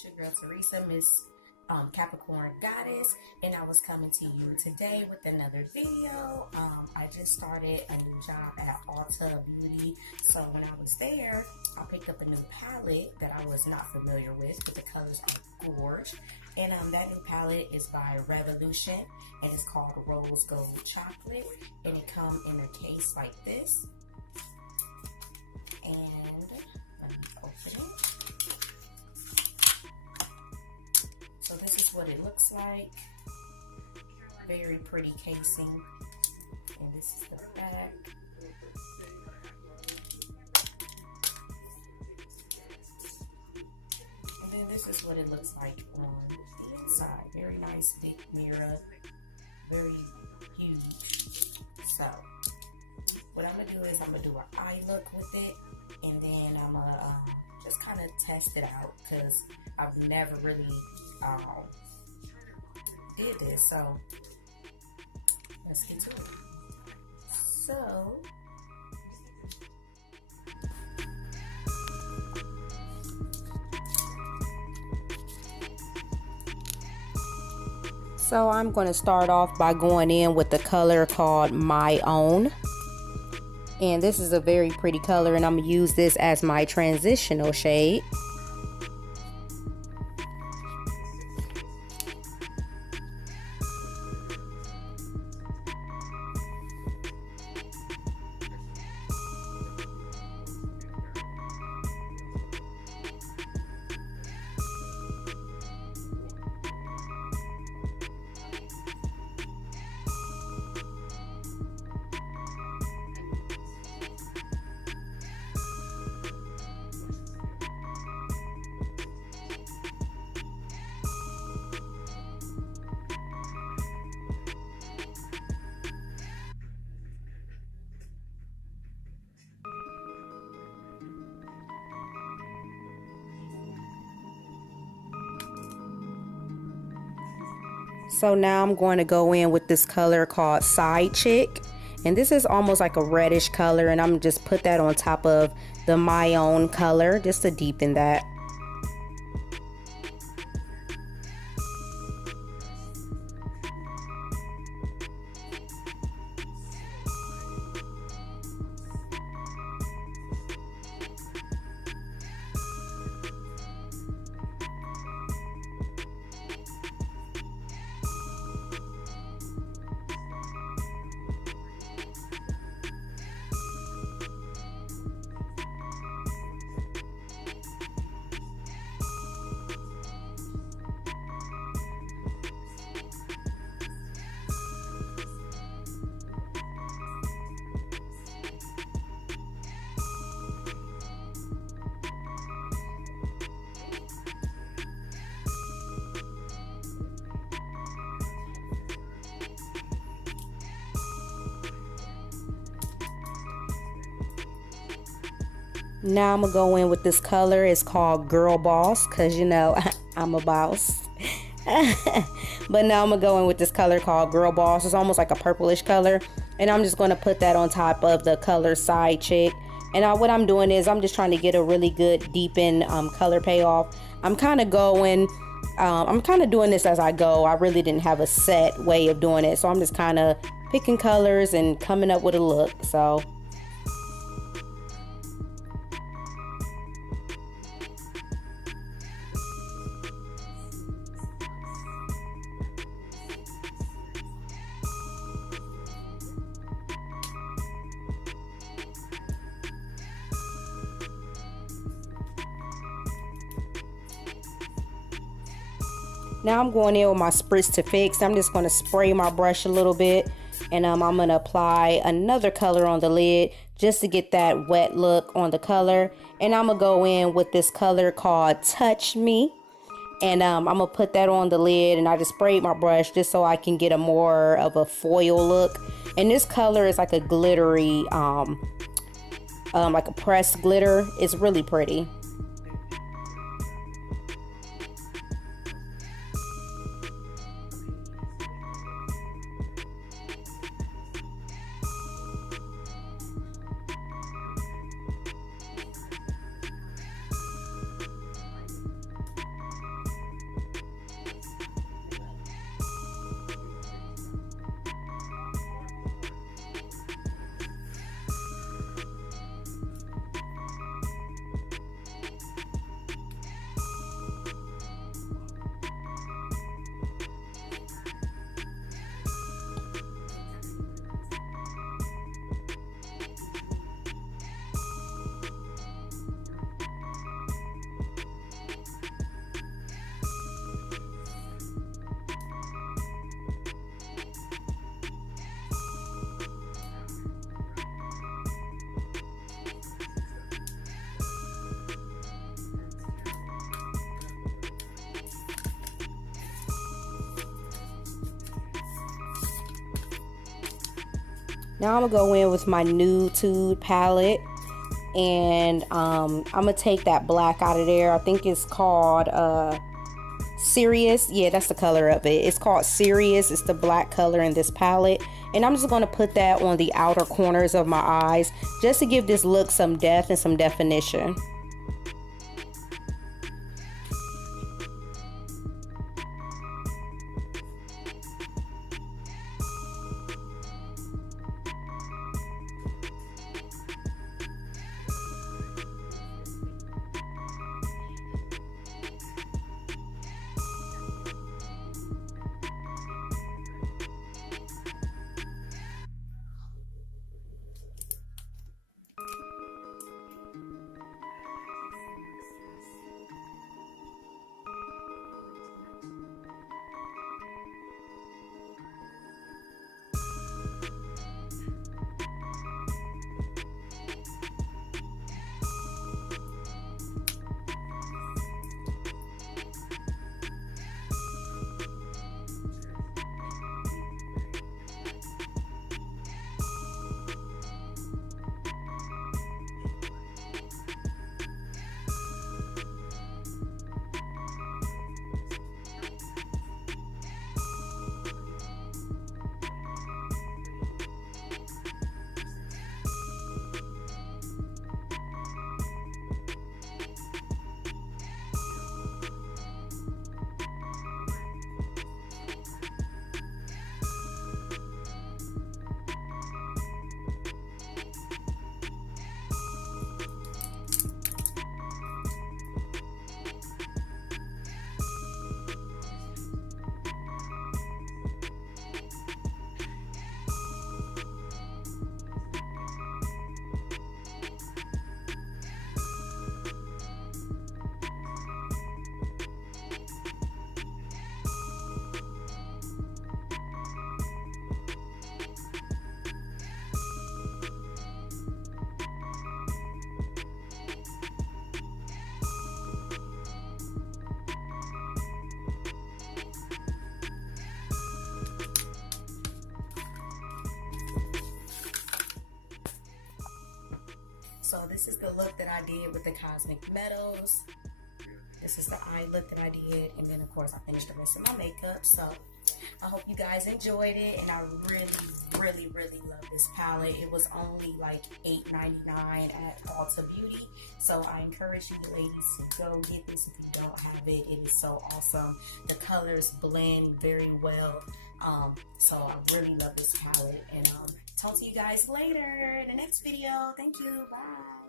It's your girl Teresa, Miss Capricorn Goddess, and I was coming to you today with another video. I just started a new job at Ulta Beauty, so when I was there, I picked up a new palette that I was not familiar with, but the colors are gorgeous. And that new palette is by Revolution, and it's called Rose Gold Chocolate, and it comes in a case like this. And let me open it. So this is what it looks like. Very pretty casing. And this is the back. And then this is what it looks like on the inside. Very nice big mirror. Very huge. So what I'm gonna do is I'm gonna do an eye look with it, and then I'm gonna just kind of test it out because I've never really did this. So let's get to it. So I'm going to start off by going in with the color called My Own. And this is a very pretty color, and I'm going to use this as my transitional shade. So now I'm going to go in with this color called Sidechick, and this is almost like a reddish color, and I'm just put that on top of the My Own color just to deepen that. Now I'm gonna go in with this color. It's called Girl Boss, because you know I'm a boss. But now I'm gonna go in with this color called Girl Boss. It's almost like a purplish color, and I'm just gonna put that on top of the color Sidechick. And what I'm doing is I'm just trying to get a really good deepen color payoff. I'm kind of doing this as I go. I really didn't have a set way of doing it, so I'm just kind of picking colors and coming up with a look. So now I'm going in with my Spritz to Fix. I'm just going to spray my brush a little bit, and I'm going to apply another color on the lid just to get that wet look on the color. And I'm going to go in with this color called Touch Me, and I'm going to put that on the lid, and I just sprayed my brush just so I can get a more of a foil look. And this color is like a glittery, like a pressed glitter. It's really pretty. Now I'm gonna go in with my Nude Tude palette, and I'm gonna take that black out of there. I think it's called Serious. Yeah, that's the color of it. It's called Serious. It's the black color in this palette, and I'm just going to put that on the outer corners of my eyes just to give this look some depth and some definition. So this is the look that I did with the Cosmic Metals. This is the eye look that I did, and then of course I finished the rest of my makeup. So I hope you guys enjoyed it, and I really love this palette. It was only like $8.99 at Ulta Beauty, so I encourage you ladies to go get this if you don't have it. It is so awesome. The colors blend very well, so I really love this palette, and talk to you guys later in the next video. Thank you. Bye.